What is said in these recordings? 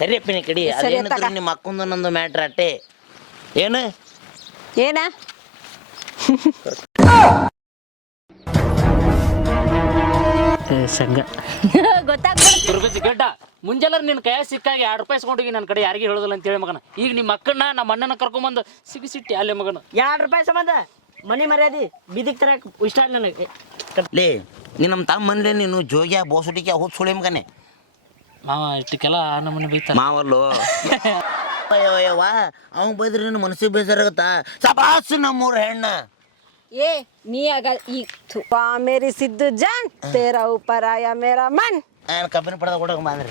ಸರಿಯಪ್ಪಿನ ಕಡಿ ಅದೇನಿದ್ರು ನಿಮ್ಮ ಅಕ್ಕಂದು ನಂದು ಮ್ಯಾಟ್ರ್ ಅಟ್ಟೆ ಏನು ಏನ ಸಂಘ ಗೊತ್ತಾಗ್ಬಿಡುತ್ತೆ ಗಡ್ಡ ಮುಂಜಾನೆ ನಿನ್ನ ಕೈಯಾಗ ಸಿಕ್ಕಾಗ 2 ರೂಪಾಯಿ ಇಸ್ಕೊಂಡೋಗಿ ನನ್ನ ಕಡೆ ಯಾರಿಗೆ ಹೇಳೋದಿಲ್ಲ ಅಂತೇಳಿ ಮಗನ ಈಗ ನಿಮ್ಮ ಅಕ್ಕನ ನಮ್ಮ ಅಣ್ಣನ ಕರ್ಕೊಂಬಂದು ಸಿಟ್ಟಿ ಅಲ್ಲೇ ಮಗನ 2 ರೂಪಾಯಿ ಸಂಬಂಧ ಮನಿ ಮರ್ಯಾದಿ ಬೀದಿಗೆ ತರಕ್ ಇಷ್ಟ ನನಗೆ ಲೇ ನೀನು ನಮ್ಮ ತಮ್ಮ ಮನೇಲಿ ನೀನು ಜೋಗ್ಯ ಬೋಸುಟಿಕೆ ಹೋದ್ ಸುಳಿ ಮಗನೆ ಮಾವ ಇಷ್ಟಕ್ಕೆಲ್ಲ ನಮ್ಮನ್ನ ಬೈತಾರ ಮಾವಲ್ಲೋ ಅಯ್ಯವ್ವ ಅವ್ನು ಬೈದ್ರೆ ನಿನ್ನ ಮನಸ್ಸಿಗೆ ಬೇಜಾರಾಗತ್ತಾ ಸಬಾಸ್ ನಮ್ಮೂರ ಹೆಣ್ಣ ಏ ನೀ ಆಗ ಈ ಮೇರಿ ಸಿದ್ದು ಜಾನ್ ತೇರಾ ऊपर आया मेरा मन ನಾನು ಕಬ್ಬಿನ ಪಡೆದ ಕೊಡೋಕೆ ಬಂದ್ರಿ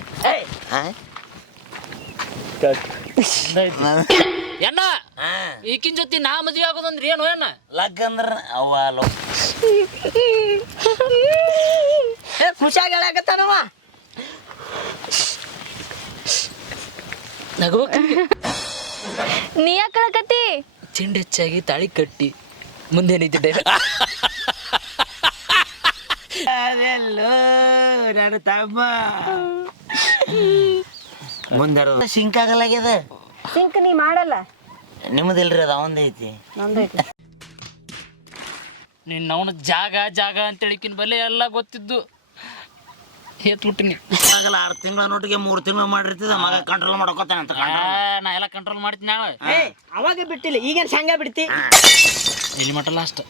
ಎಣ್ಣ ಈಕಿನ ಜೊತೆ ನಾ ಮದುವೆ ಆಗೋದಂದ್ರೆ ಏನು ಅಣ್ಣ ಲಗ್ ಅಂದ್ರೆ ಅವ್ವ ಲೋ ಖುಷಿಯಾಗಿ ಹೇಳಕತ್ತಾನವ ನಗಬೇಕು ನೀ ಯಾಕಳಕತ್ತಿ ಚಿಂಡ್ ಹೆಚ್ಚಾಗಿ ತಾಳಿ ಕಟ್ಟಿ ಮುಂದೇನೈತಿ ಅದೆಲ್ಲೋ ನನ್ನ ತಮ್ಮ ಮುಂದೆ ಸಿಂಕ್ ಆಗಲಾಗ್ಯದ ಸಿಂಕ್ ನೀ ಮಾಡಲ್ಲ ನಿಮ್ಮದಿಲ್ರಿ ಅದು ಅವಂದ ಐತಿ ನಂದೈತಿ ನಿನ್ನ ಅವನ ಜಾಗ ಅಂತೇಳಿಕಿನ ಬಲೆ ಎಲ್ಲ ಗೊತ್ತಿದ್ದು ಹೇತ್ಬಿಟ್ಟಿನಿ ಆಗಲ್ಲ 6 ತಿಂಗಳ ನೋಟಿಗೆ 3 ತಿಂಗಳು ಮಾಡಿರ್ತದ ಮಗ ಕಂಟ್ರೋಲ್ ಮಾಡ್ಕೋತಾನೆ ಅಂತ ನಾ ಎಲ್ಲ ಕಂಟ್ರೋಲ್ ಮಾಡ್ತೀನಿ ನಾಳೆ ಅವಾಗ ಬಿಟ್ಟಿಲ್ಲ ಈಗೇನು ಸಂಘ ಬಿಡ್ತಿ ಇಲ್ಲಿ ಮಟ್ಟ ಲಾಸ್ಟ್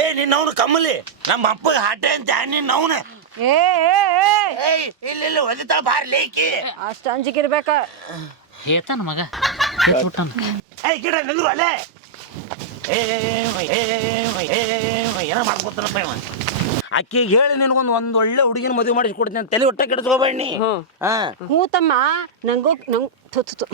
ಏ ನಿನ್ನ ಅವನು ಕಮ್ಮಲಿ ನಮ್ಮ ಅಪ್ಪಗೆ ಹಾಟೆ ಅಂತ ನಿನ್ನ ಅವನ ಇಲ್ಲ ಒದಿತಾ ಬಾರ್ಲೇಕಿ ಅಷ್ಟು ಅಂಜಿಕಿರ್ಬೇಕ ಹೇತಾನ ಮಗ ಹೇತ್ಬಿಟ್ಟಾನ ಏಯ್ ಗಿಡ ನಿಂದ್ರು ಅಲ್ಲೇ ಏನೋ ಮಾಡ್ಕೊತಾನಪ್ಪ ಇವ ಅಕ್ಕಿಗೆ ಹೇಳಿ ನಿನಗೊಂದು ಒಳ್ಳೆ ಹುಡುಗಿನ ಮದುವೆ ಮಾಡಿಸಿ ಕೊಡ್ತೀನಿ ಅಂತ ತಲೆ ಹೊಟ್ಟೆ ಕೆಡಿಸ್ಕೋಬೇಡಿ ಹ್ಞೂ ತಮ್ಮ ನಂಗೆ ತುತ್ತು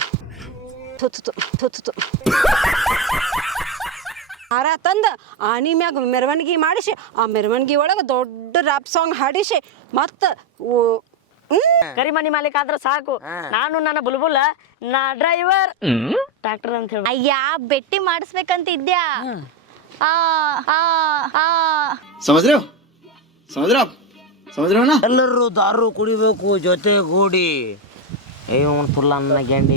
ಹಾರ ತಂದ ಆನಿ ಮ್ಯಾಗ ಮೆರವಣಿಗೆ ಮಾಡಿಸಿ ಆ ಮೆರವಣಿಗೆ ಒಳಗೆ ದೊಡ್ಡ ರ್ಯಾಪ್ ಸಾಂಗ್ ಹಾಡಿಸಿ ಮತ್ತು ಕರಿಮನಿ ಮಾಲೀಕ ಆದ್ರೆ ಸಾಕು ನಾನು ನನ್ನ ಬುಲ್ಬುಲ್ ನಾ ಡ್ರೈವರ್ ಟ್ರ್ಯಾಕ್ಟರ್ ಅಂತ ಹೇಳಿ ಅಯ್ಯ ಬೆಟ್ಟಿ ಮಾಡಿಸ್ಬೇಕಂತ ಇದ್ಯಾ ಎಲ್ಲರೂ ದಾರು ಕುಡಿಬೇಕು ಜೊತೆಗೂಡಿ ಇವನು ಫುಲ್ ಅನ್ನ ಗೆಂಡಿ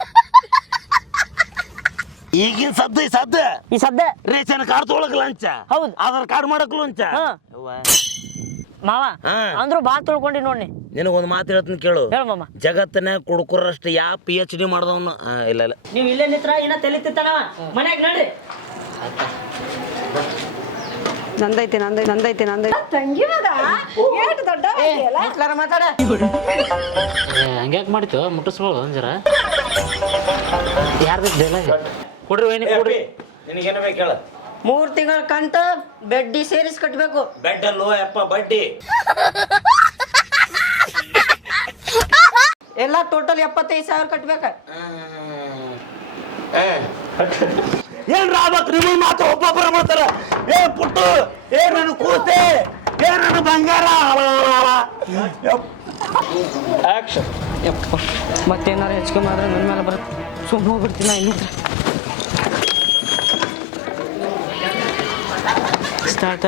ಈಗಿನ ಸದ್ದ ಈ ಸದ್ದ ರೇಷನ್ ಕಾರ್ಡ್ ತೊಗೊಳಕ್ ಲಂಚ ಹೌದು ಆಧಾರ್ ಕಾರ್ಡ್ ಮಾಡಕ್ ಲಂಚ ಮಾವ ಅಂದ್ರು ಬಾ ತಿಳ್ಕೊಂಡಿ ನೋಡಿ ನಿನಗೊಂದು ಮಾತು ಹೇಳ್ತೀನಿ ಕೇಳು ಹೇಳು ಮಾಮ ಜಗತ್ತಿನಾಗ ಕುಡ್ಕೊರಷ್ಟು ಯಾ PhD ಮಾಡ್ದವನು ಇಲ್ಲ ನೀವು ಇಲ್ಲೇ ನಿತ್ರ ಏನ ತಲಿತಿತ್ತಾನವ ಮನ್ಯಾಗ ನೋಡ್ರಿ ನಂದೈತಿ ತಂಗಿ ಮಗ ಎಷ್ಟು ದೊಡ್ಡ ಮಾತಾಡ ಹಂಗ್ಯಾಕೆ ಮಾಡಿತು ಮುಟ್ಟಿಸ್ಕೊಳ್ಳೋ ಒಂಜರ ಯಾರ್ದು ಡೈಲಾಗ್ ಕೊಡ್ರಿ ವೈನಿ ಕೊಡ್ರಿ ನಿನಗೇನು ಬೇಕು ಹೇಳ 3 ತಿಂಗಳ ಕಂತ ಬಡ್ಡಿ ಸೇರಿಸಿ ಕಟ್ಟಬೇಕು ಬೆಡ್ ಅಲ್ಲೋ ಯಪ್ಪ ಬಡ್ಡಿ ಎಲ್ಲ ಟೋಟಲ್ 75,000 ಕಟ್ಬೇಕ ಏನ್ ರಾಬಕ್ ನಿಮ್ಮ ಮಾತು ಒಬ್ಬೊಬ್ಬರ ಮಾಡ್ತಾರ ಏ ಪುಟ್ಟು ಏ ನನ್ನ ಕೂತೆ ಏ ನನ್ನ ಬಂಗಾರ ಆಕ್ಷನ್ ಮತ್ತೇನಾರು ಹೆಚ್ಚಿಗೆ ಮಾಡಿದ್ರೆ ನನ್ನ ಮೇಲೆ ಬರುತ್ತೆ ಸುಮ್ಮನೆ ಹೋಗ್ಬಿಡ್ತೀನಿ ಇನ್ನಿತ್ರ ಸ್ಟಾರ್ಟ್